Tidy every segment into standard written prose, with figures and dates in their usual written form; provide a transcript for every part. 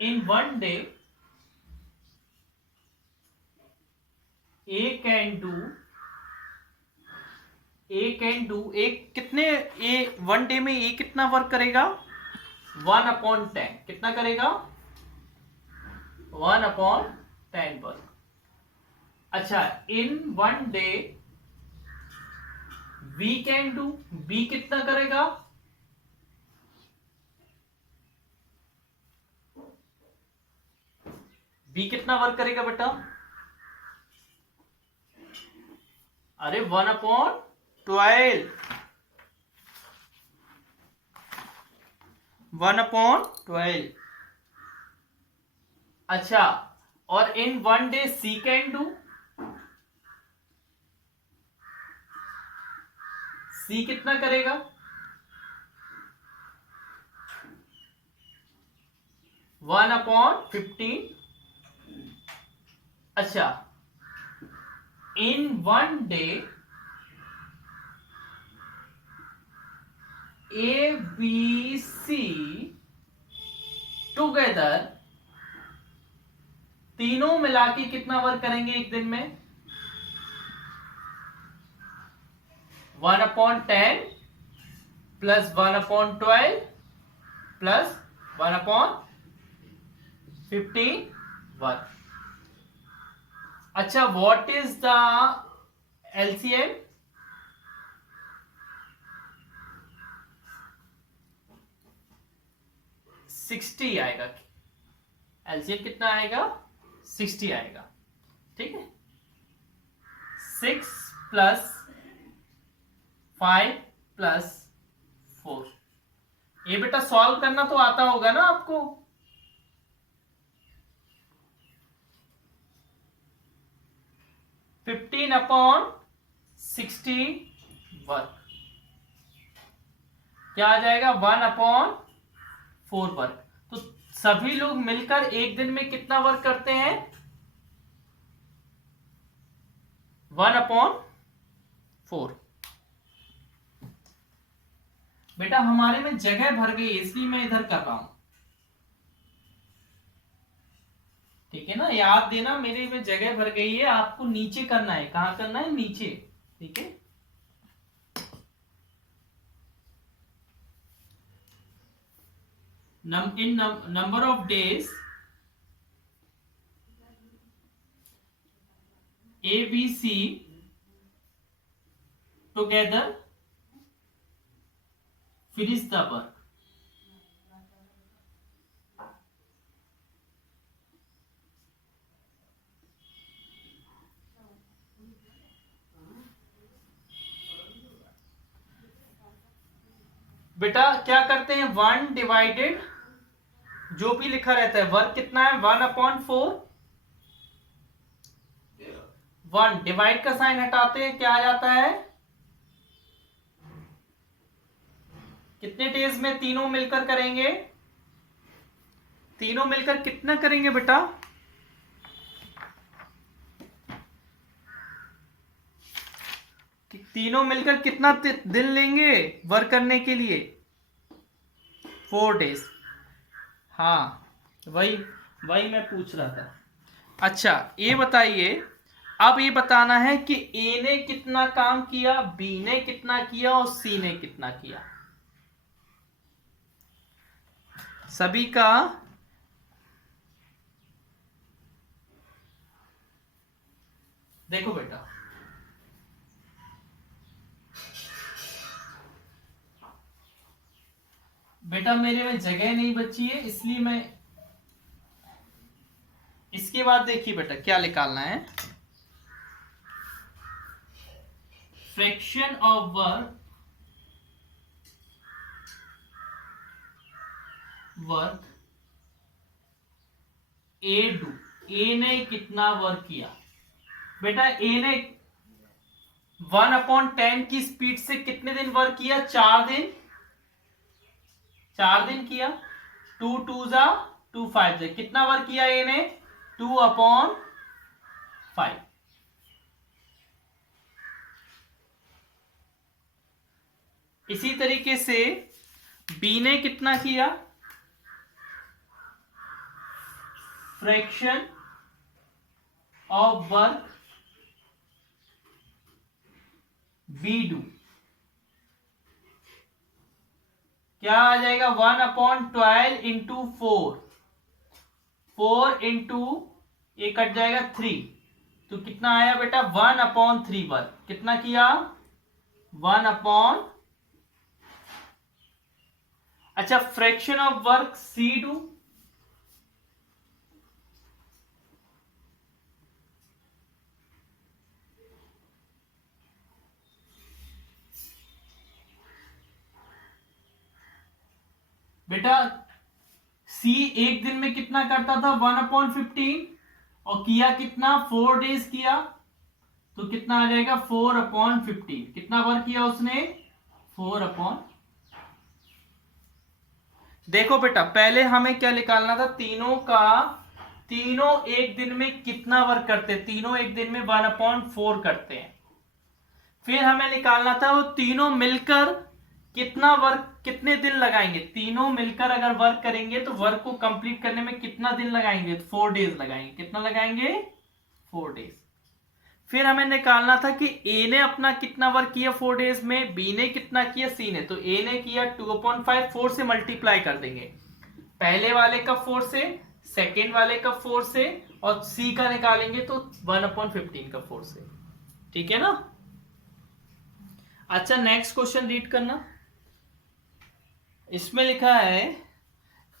in one day A can do एक कितने ए one day में ए कितना वर्क करेगा 1/10 कितना करेगा 1/10 वर्क। अच्छा in one day B can do B कितना करेगा बी कितना वर्क करेगा बेटा अरे 1/12 1/12। अच्छा और in one day C can do C कितना करेगा 1/15। अच्छा in one day A B C together तीनों मिला के कितना वर्क करेंगे एक दिन में 1/10 प्लस 1/12 प्लस 1/15 वर्क। अच्छा व्हाट इज द एलसीएम 60 आएगा एलसीएम कितना आएगा 60 आएगा ठीक है 6 प्लस 5 प्लस 4 ये बेटा सॉल्व करना तो आता होगा ना आपको 15/60 वर्क क्या आ जाएगा 1/4 वर्क। तो सभी लोग मिलकर एक दिन में कितना वर्क करते हैं 1/4। बेटा हमारे में जगह भर गई इसलिए मैं इधर कर रहा हूं ठीक है ना याद देना मेरे में जगह भर गई है आपको नीचे करना है कहां करना है नीचे ठीक है in number of days A B C together finish the work बेटा क्या करते हैं 1 डिवाइडेड जो भी लिखा रहता है वर्क कितना है 1/4 1 डिवाइड का साइन हटाते हैं क्या आ जाता है कितने डेज में तीनों मिलकर करेंगे तीनों मिलकर कितना करेंगे बेटा तीनों मिलकर कितना दिन लेंगे वर्क करने के लिए 4 डेज हाँ वही मैं पूछ रहा था। अच्छा ये बताइए अब ये बताना है कि ए ने कितना काम किया बी ने कितना किया और सी ने कितना किया सभी का देखो बेटा बेटा मेरे में जगह नहीं बची है इसलिए मैं इसके बाद देखिए बेटा क्या निकालना है फ्रैक्शन ऑफ वर्क ए ने कितना वर्क किया बेटा ए ने 1/10 की स्पीड से कितने दिन वर्क किया 4 दिन किया 2 2 जा 2 5 जा कितना वर्क किया ए ने 2/5 इसी तरीके से बी ने कितना किया fraction of work B do, क्या आ जाएगा? 1/12 इंटू 4 इंटू ये कट जाएगा 3, तो कितना आया बेटा? 1/3 वर्क। कितना किया? 1 अच्छा, fraction of work C do, बेटा सी एक दिन में कितना करता था? 1/15, और किया कितना? 4 डेज किया, तो कितना आ जाएगा? 4/15। कितना वर्क किया उसने? 4 देखो बेटा, पहले हमें क्या निकालना था? तीनों एक दिन में कितना वर्क करते हैं? तीनों एक दिन में 1/4 करते हैं। फिर हमें निकालना था वो तीनों मिलकर कितना वर्क, कितने दिन लगाएंगे। तीनों मिलकर अगर वर्क करेंगे तो वर्क को कंप्लीट करने में कितना दिन लगाएंगे? 4 डेज लगाएंगे। कितना लगाएंगे? 4 डेज। फिर हमें निकालना था कि ए ने अपना कितना वर्क किया 4 डेज में, बी ने कितना किया, सी ने। तो ए ने किया 2/5, 4 से मल्टीप्लाई कर देंगे, पहले वाले का 4 से, सेकेंड वाले का 4 से, और सी का निकालेंगे तो 1/15 का 4 से। ठीक है ना? अच्छा, नेक्स्ट क्वेश्चन रीड करना। इसमें लिखा है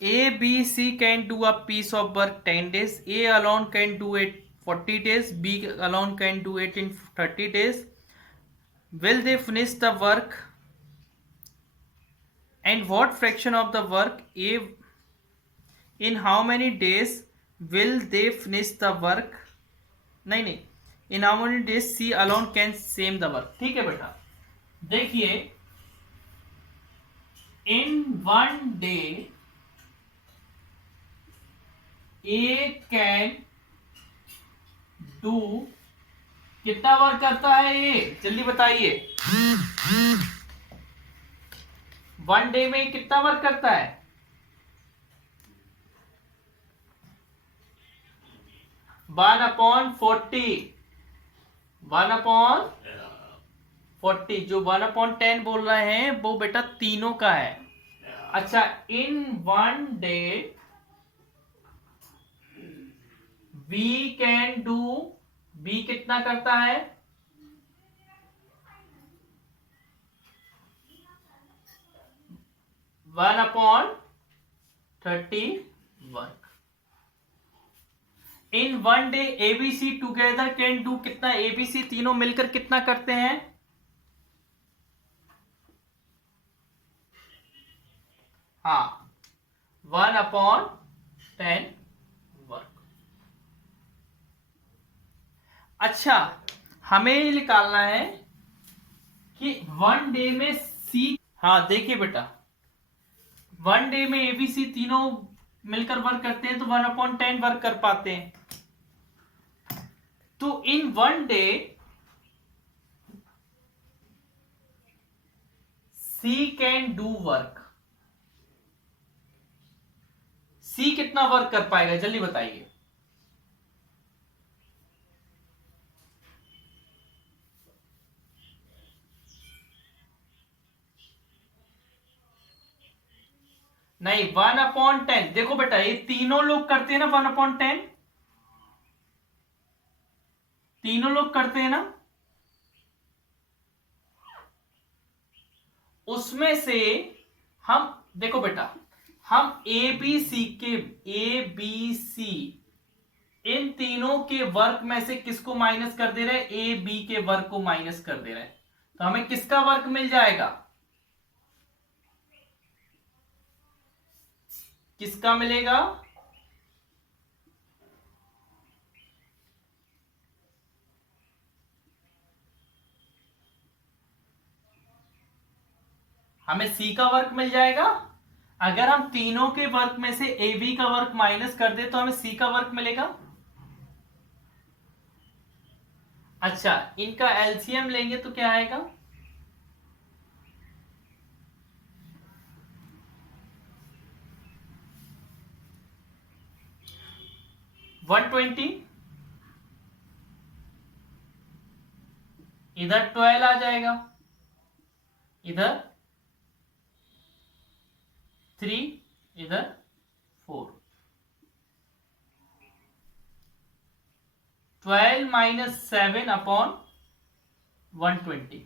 A B C can do a piece of work 10 days, A alone can do it 40 days, B alone can do it in 30 days. Will they finish the work, and what fraction of the work A, in how many days will they finish the work? नहीं, in how many days C alone can same the work? ठीक है बेटा, देखिए, in 1 day A can do, कितना work करता है ये? जल्दी बताइए। 1 डे में कितना वर्क करता है? 1/40, 1/40। जो 1/10 बोल रहे हैं वो बेटा तीनों का है। अच्छा, in 1 day we can do, B कितना करता है? 1/30 work. In 1 day ABC together can do, कितना? एबीसी तीनों मिलकर कितना करते हैं? हाँ, 1/10 वर्क। अच्छा, हमें निकालना है कि 1 डे में सी, हाँ देखिए बेटा, 1 डे में एबीसी तीनों मिलकर वर्क करते हैं तो 1/10 वर्क कर पाते हैं। तो in 1 day C can do work, C कितना वर्क कर पाएगा? जल्दी बताइए। नहीं, 1/10। देखो बेटा, ये तीनों लोग करते हैं ना 1/10, तीनों लोग करते हैं ना, उसमें से हम, देखो बेटा, हम ए बी सी इन तीनों के वर्क में से किसको माइनस कर दे रहे हैं? ए बी के वर्क को माइनस कर दे रहे हैं, तो हमें किसका वर्क मिल जाएगा? किसका मिलेगा? हमें सी का वर्क मिल जाएगा। अगर हम तीनों के वर्क में से ए बी का वर्क माइनस कर दे तो हमें सी का वर्क मिलेगा। अच्छा, इनका एलसीएम लेंगे तो क्या आएगा? 120, इधर 12 आ जाएगा, इधर 3, इधर 4। 12 माइनस 7 अपॉन 120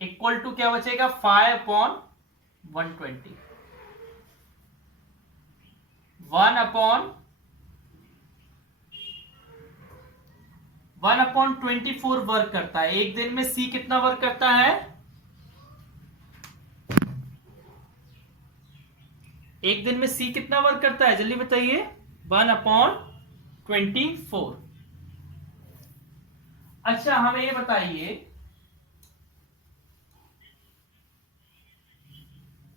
इक्वल टू क्या बचेगा, 5 अपॉन 120। 1/24 वर्क करता है। एक दिन में सी कितना वर्क करता है? एक दिन में सी कितना वर्क करता है, जल्दी बताइए। 1/24। अच्छा हमें ये बताइए,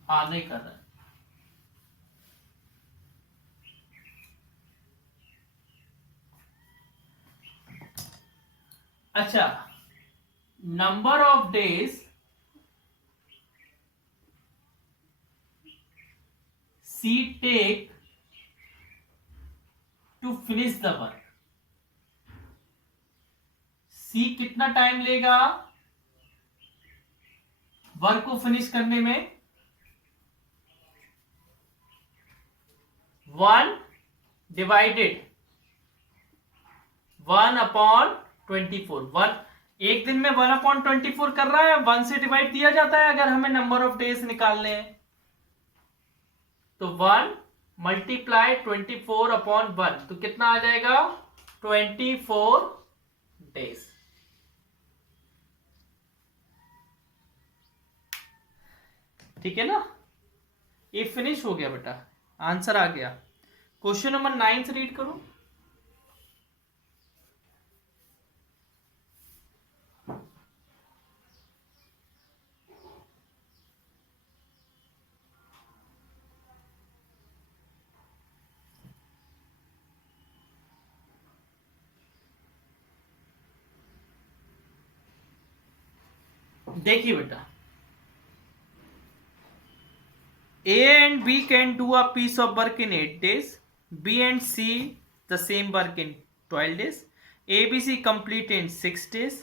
हाँ नहीं कर रहा है। अच्छा, number of days C take to finish the work. C कितना टाइम लेगा वर्क को फिनिश करने में? 1 डिवाइडेड 1/24। एक दिन में 1/24 कर रहा है, 1 से डिवाइड दिया जाता है अगर हमें नंबर ऑफ डेज निकालने हैं। तो 1 मल्टीप्लाई 24/1 तो कितना आ जाएगा, 24 डेज। ठीक है ना, ये फिनिश हो गया बेटा, आंसर आ गया। क्वेश्चन नंबर 9 से रीड करो। देखिए बेटा, A and B can do a piece of work in 8 days. B and C the same work in 12 days. A, B, C complete in 6 days.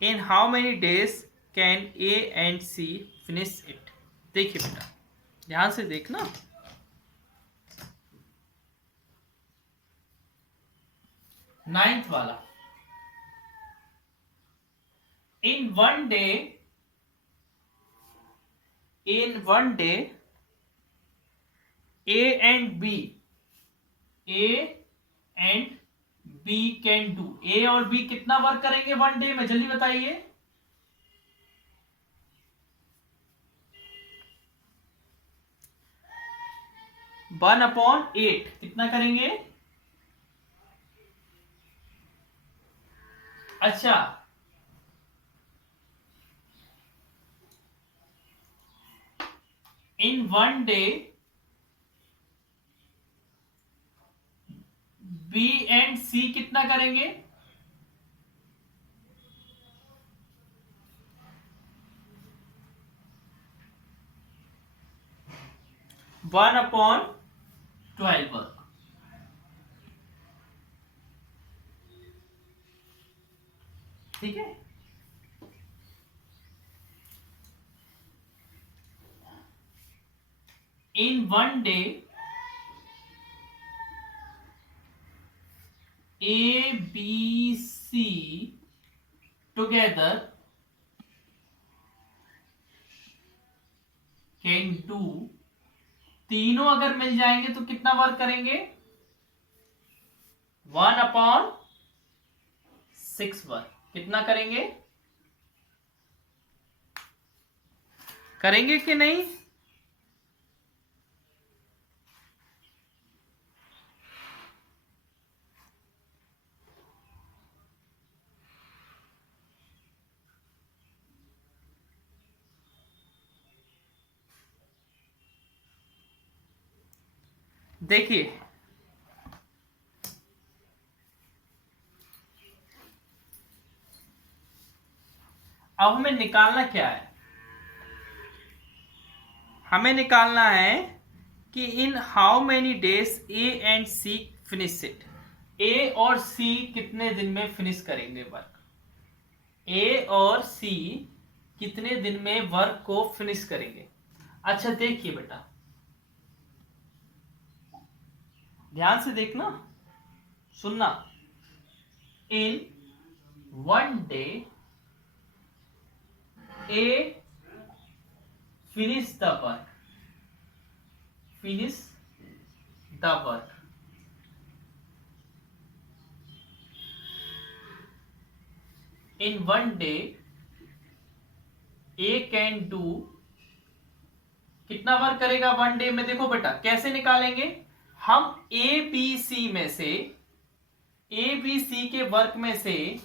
In how many days can A and C finish it? देखिए बेटा, ध्यान से देखना। Ninth वाला, in one day A and B can do, A और B कितना work करेंगे 1 day में, जल्दी बताइए। 1/8 कितना करेंगे? अच्छा, इन 1 डे बी एंड सी कितना करेंगे? 1/12 वर्क। ठीक है, इन 1 day A, B, C together can do, तीनों अगर मिल जाएंगे तो कितना वर्क करेंगे? 1/6 वर्क। कितना करेंगे? करेंगे कि नहीं? देखिए, अब हमें निकालना क्या है? हमें निकालना है कि in how many days A and C finish it, A और सी कितने दिन में फिनिश करेंगे वर्क, ए और सी कितने दिन में वर्क को फिनिश करेंगे। अच्छा देखिए बेटा, ध्यान से देखना, सुनना। इन 1 day A finish the work, finish the work, in 1 day A can do, कितना वर्क करेगा 1 day में। देखो बेटा कैसे निकालेंगे हम, ए बी सी में से, ए बी सी के वर्क में से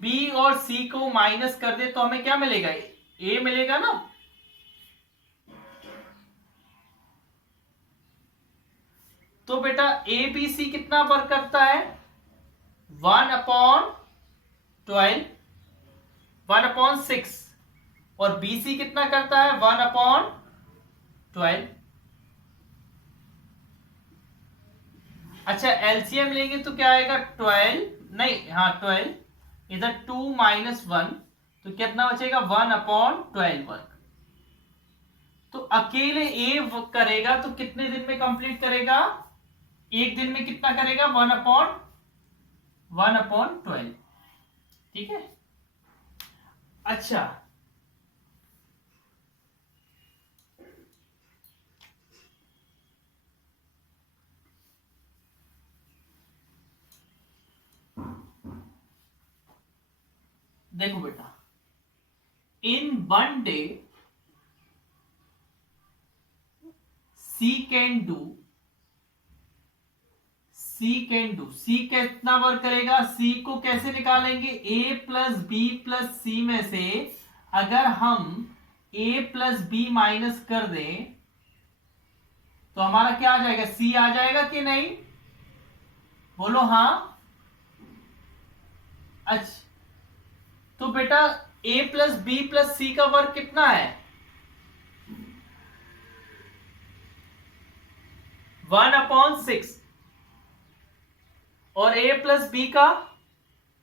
बी और सी को माइनस कर दे तो हमें क्या मिलेगा, ए मिलेगा ना। तो बेटा ए बी सी कितना वर्क करता है, 1/12, 1/6, और बी सी कितना करता है 1/12। अच्छा एलसीएम लेंगे तो क्या आएगा 12, नहीं हाँ 12, इधर 2 - 1 तो कितना बचेगा 1/12 वर्क। तो अकेले ए करेगा तो कितने दिन में कंप्लीट करेगा, एक दिन में कितना करेगा 1/12। ठीक है। अच्छा देखो बेटा, इन 1 day C can do, C कितना वर्क करेगा, सी को कैसे निकालेंगे, ए प्लस बी प्लस सी में से अगर हम ए प्लस बी माइनस कर दें तो हमारा क्या आ जाएगा, सी आ जाएगा कि नहीं, बोलो हाँ। अच्छा तो बेटा ए प्लस बी प्लस सी का वर्क कितना है 1/6, और ए प्लस बी का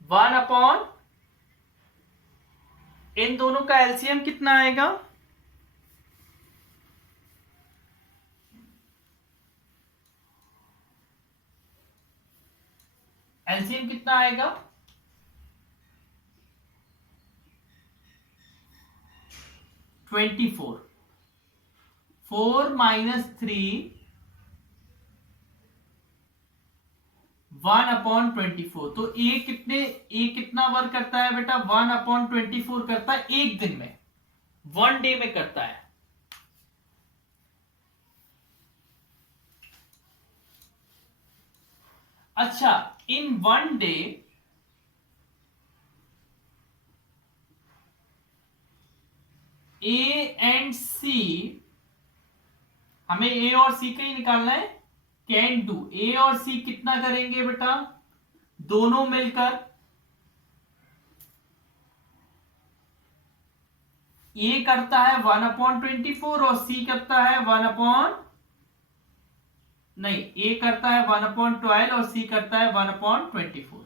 1/, इन दोनों का एलसीएम कितना आएगा, एलसीएम कितना आएगा 24, 4 - 3 1/24। तो ए कितना वर्क करता है बेटा 1/24 करता है एक दिन में, 1 day में करता है। अच्छा इन 1 day ए एंड सी, हमें ए और सी का ही निकालना है, कैन डू, ए और सी कितना करेंगे बेटा दोनों मिलकर, ए करता है 1/24 और सी करता है 1/, नहीं ए करता है 1/12 और सी करता है 1/24।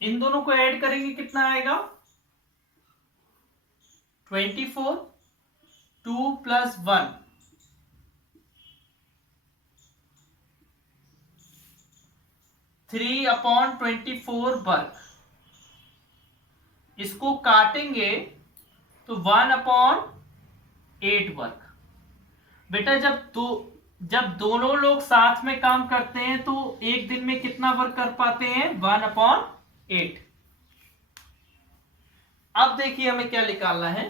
इन दोनों को ऐड करेंगे कितना आएगा 24, 2 + 1, 3/24 वर्क। इसको काटेंगे तो 1/8 वर्क। बेटा जब दोनों लोग साथ में काम करते हैं तो एक दिन में कितना वर्क कर पाते हैं 1/8। अब देखिए हमें क्या निकालना है,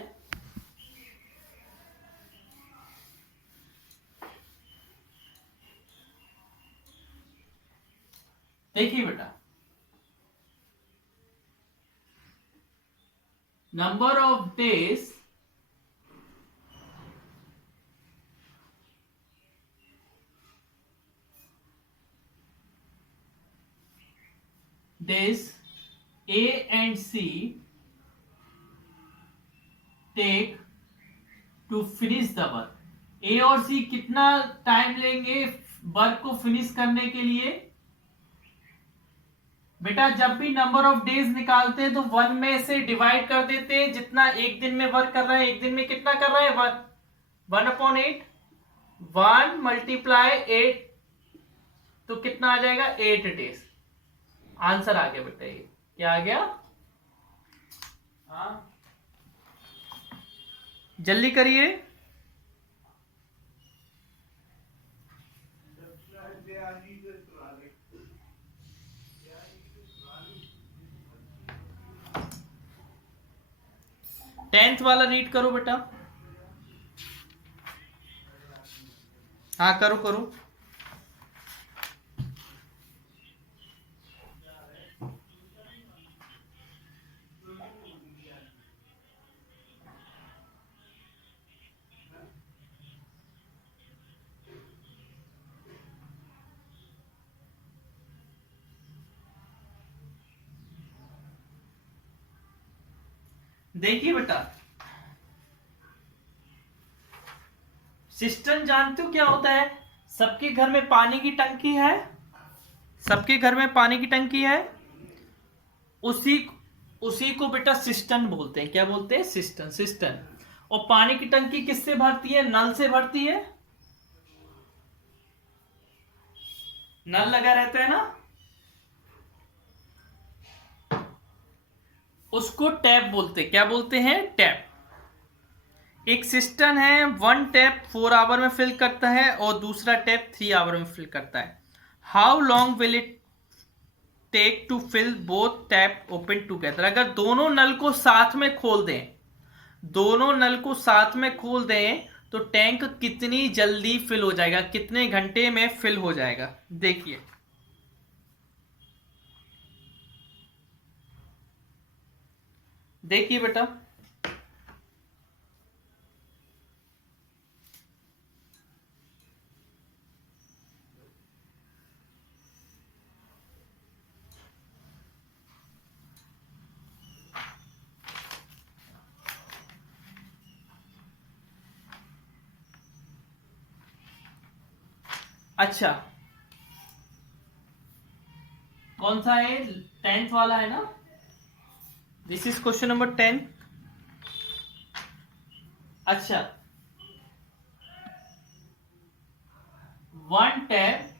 देखिए बेटा number of days A and C take to finish the work. A और सी कितना टाइम लेंगे वर्क को फिनिश करने के लिए? बेटा जब भी नंबर ऑफ डेज निकालते हैं तो 1 में से डिवाइड कर देते हैं, जितना एक दिन में वर्क कर रहा है, एक दिन में कितना कर रहा है 1/8, 1 मल्टीप्लाई 8, तो कितना आ जाएगा 8 डेज। आंसर आ गया बेटा, ये क्या आ गया? जल्दी करिए। टेंथ वाला रीड करो बेटा। हाँ करो करो। देखिए बेटा, सिस्टम जानते हो क्या होता है? सबके घर में पानी की टंकी है, सबके घर में पानी की टंकी है, उसी उसी को बेटा सिस्टम बोलते हैं। क्या बोलते हैं? सिस्टम। सिस्टम। और पानी की टंकी किससे भरती है? नल से भरती है। नल लगा रहता है ना, उसको टैप बोलते हैं। क्या बोलते हैं? टैप। एक सिस्टम है, 1 टैप 4 आवर में फिल करता है और दूसरा टैप 3 आवर में फिल करता है। How long will it take to fill both tap open together? अगर दोनों नल को साथ में खोल दें, दोनों नल को साथ में खोल दें तो टैंक कितनी जल्दी फिल हो जाएगा, कितने घंटे में फिल हो जाएगा? देखिए, देखिए बेटा, अच्छा कौन सा है? 10th वाला है ना? This is question number 10। अच्छा, 1 tap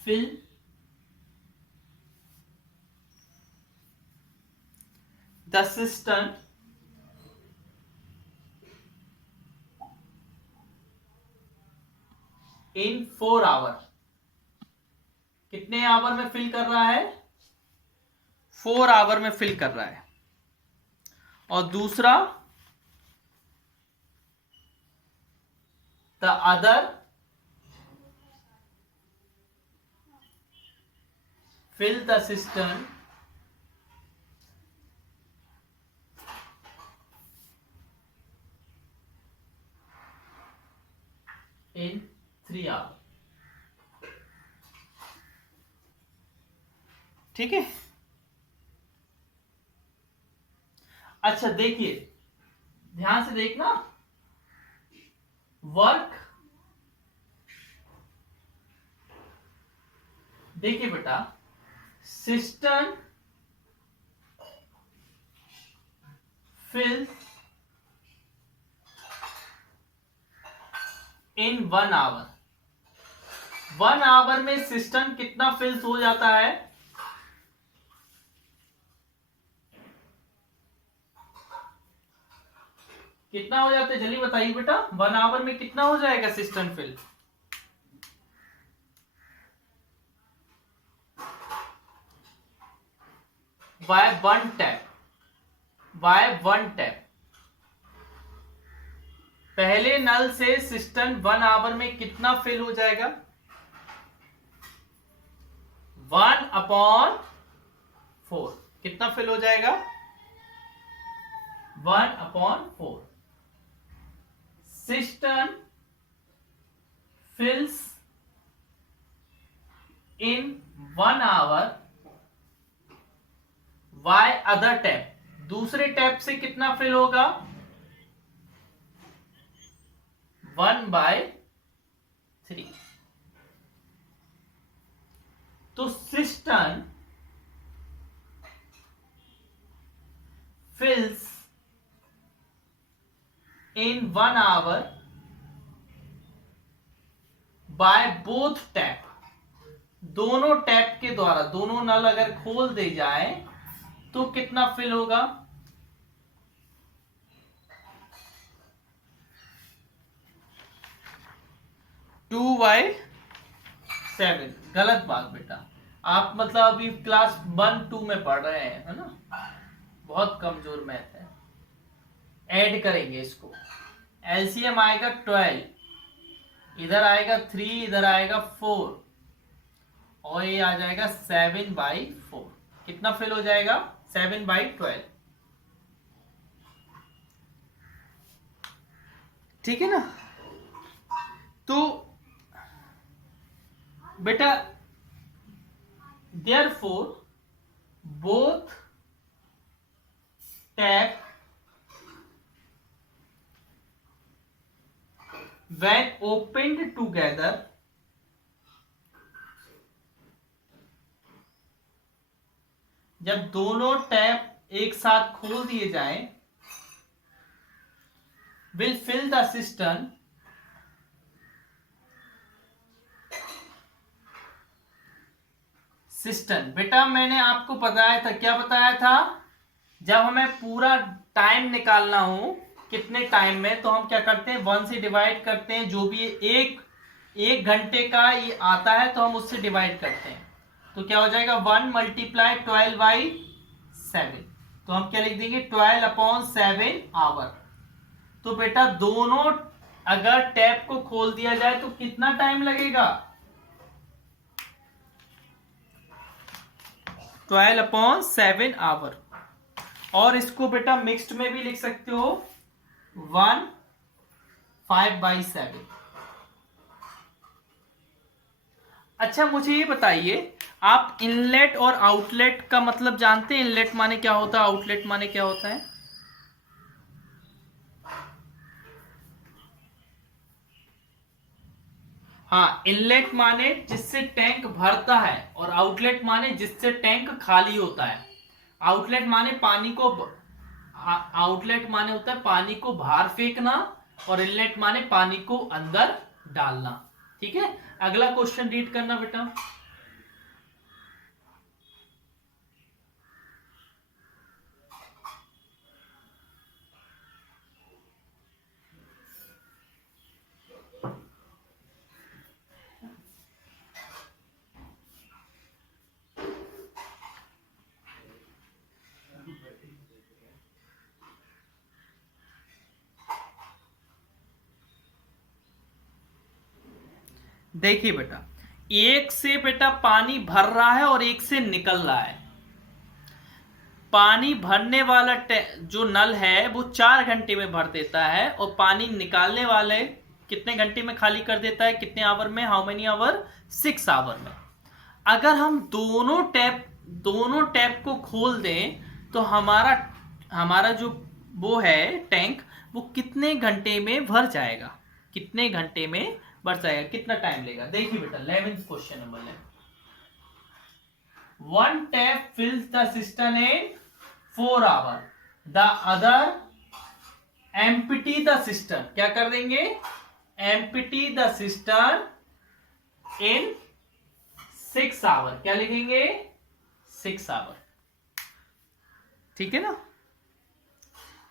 fill the system in 4 hour. कितने आवर में फिल कर रहा है? 4 आवर में फिल कर रहा है। और दूसरा, the other fill the system in 3 hours। ठीक है। अच्छा देखिए, ध्यान से देखना, वर्क, देखिए बेटा, system fills in 1 our. 1 our में सिस्टम कितना फिल्स हो जाता है? कितना हो जाता है? जल्दी बताइए बेटा, 1 आवर में कितना हो जाएगा system fill? By 1 tap, by 1 tap. पहले नल से सिस्टम 1 आवर में कितना फिल हो जाएगा? 1/4। कितना फिल हो जाएगा? 1/4। Cistern fills in 1 hour by other tap, दूसरे टैप से कितना फिल होगा 1/3। तो cistern fills in 1 hour by both tap, दोनों टैप के द्वारा, दोनों नल अगर खोल दे जाए तो कितना फिल होगा 2/7। गलत बात बेटा, आप मतलब अभी क्लास 1-2 में पढ़ रहे हैं, है ना, बहुत कमजोर मैथ है। ऐड करेंगे इसको, एलसीएम आएगा 12, इधर आएगा 3, इधर आएगा 4 और ये आ जाएगा 7/4। कितना फिल हो जाएगा 7/12। ठीक है ना। तो बेटा therefore both tap when opened together जब दोनों टैप एक साथ खोल दिए जाएं will fill the cistern बेटा मैंने आपको बताया था, क्या बताया था, जब हमें पूरा टाइम निकालना हो कितने टाइम में, तो हम क्या करते हैं 1 से डिवाइड करते हैं, जो भी एक घंटे का ये आता है तो हम उससे डिवाइड करते हैं, तो क्या हो जाएगा 1 × 12/7। तो हम क्या लिख देंगे 12/7 आवर। तो बेटा दोनों अगर टैप को खोल दिया जाए तो कितना टाइम लगेगा 12/7 आवर। और इसको बेटा मिक्स्ड में भी लिख सकते हो 1 5/7। अच्छा मुझे ये बताइए, आप इनलेट और आउटलेट का मतलब जानते हैं? इनलेट माने क्या होता है, आउटलेट माने क्या होता है? हाँ, इनलेट माने जिससे टैंक भरता है और आउटलेट माने जिससे टैंक खाली होता है। आउटलेट माने पानी को, आउटलेट माने होता है पानी को बाहर फेंकना और इनलेट माने पानी को अंदर डालना। ठीक है, अगला क्वेश्चन रीड करना बेटा। देखिए बेटा, एक से बेटा पानी भर रहा है और एक से निकल रहा है। पानी भरने वाला जो नल है वो 4 घंटे में भर देता है और पानी निकालने वाले कितने घंटे में खाली कर देता है, कितने आवर में, हाउ मेनी आवर, 6 आवर में। अगर हम दोनों टैप को खोल दें तो हमारा जो वो है टैंक, वो कितने घंटे में भर जाएगा, कितने घंटे में भर जाएगा, कितना टाइम लेगा। देखिए बेटा 11th question number 11, one tap fills the cistern in 4 hours, the other empty the cistern, क्या कर देंगे, empty the cistern in 6 hours, क्या लिखेंगे 6 hours। ठीक है ना।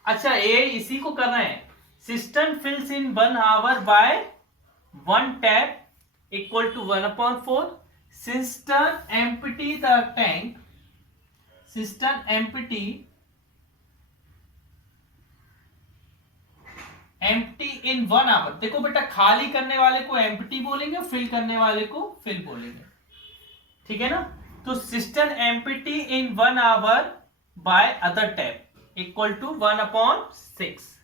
अच्छा ये इसी को कर रहे हैं, system fills in 1 hour bye 1 tap equal to 1/4, cistern empty the tank, cistern empty in 1 hour। देखो बेटा खाली करने वाले को empty बोलेंगे, फिल करने वाले को फिल बोलेंगे। ठीक है ना। तो cistern empty in 1 hour by other tap equal to 1/6।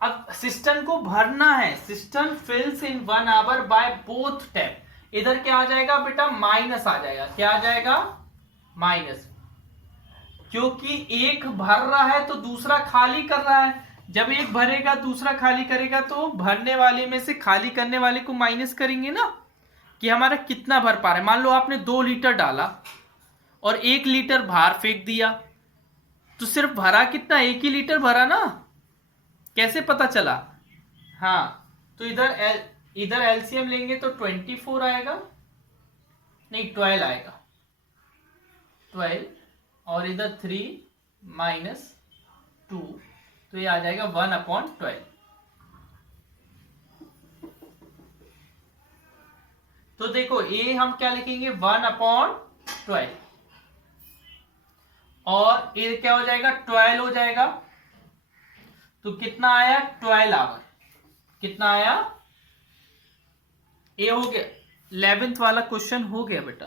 अब सिस्टम को भरना है, cistern fills in 1 hour by both tap. इधर क्या आ जाएगा बेटा, माइनस आ जाएगा, क्या आ जाएगा माइनस। क्योंकि एक भर रहा है तो दूसरा खाली कर रहा है। जब एक भरेगा दूसरा खाली करेगा तो भरने वाले में से खाली करने वाले को माइनस करेंगे ना, कि हमारा कितना भर पा रहा है। मान लो आपने 2 लीटर डाला और 1 लीटर बाहर फेंक दिया, तो सिर्फ भरा कितना, 1 ही लीटर भरा ना, कैसे पता चला। हाँ, तो इधर एलसीएम लेंगे तो 24 आएगा, नहीं 12 आएगा, 12, और इधर 3 माइनस 2, तो ये आ जाएगा 1/12। तो देखो ये हम क्या लिखेंगे, 1/12, और ये क्या हो जाएगा, 12 हो जाएगा। तो कितना आया, 12 आवर। कितना आया, ये हो गया 11th वाला क्वेश्चन हो गया बेटा।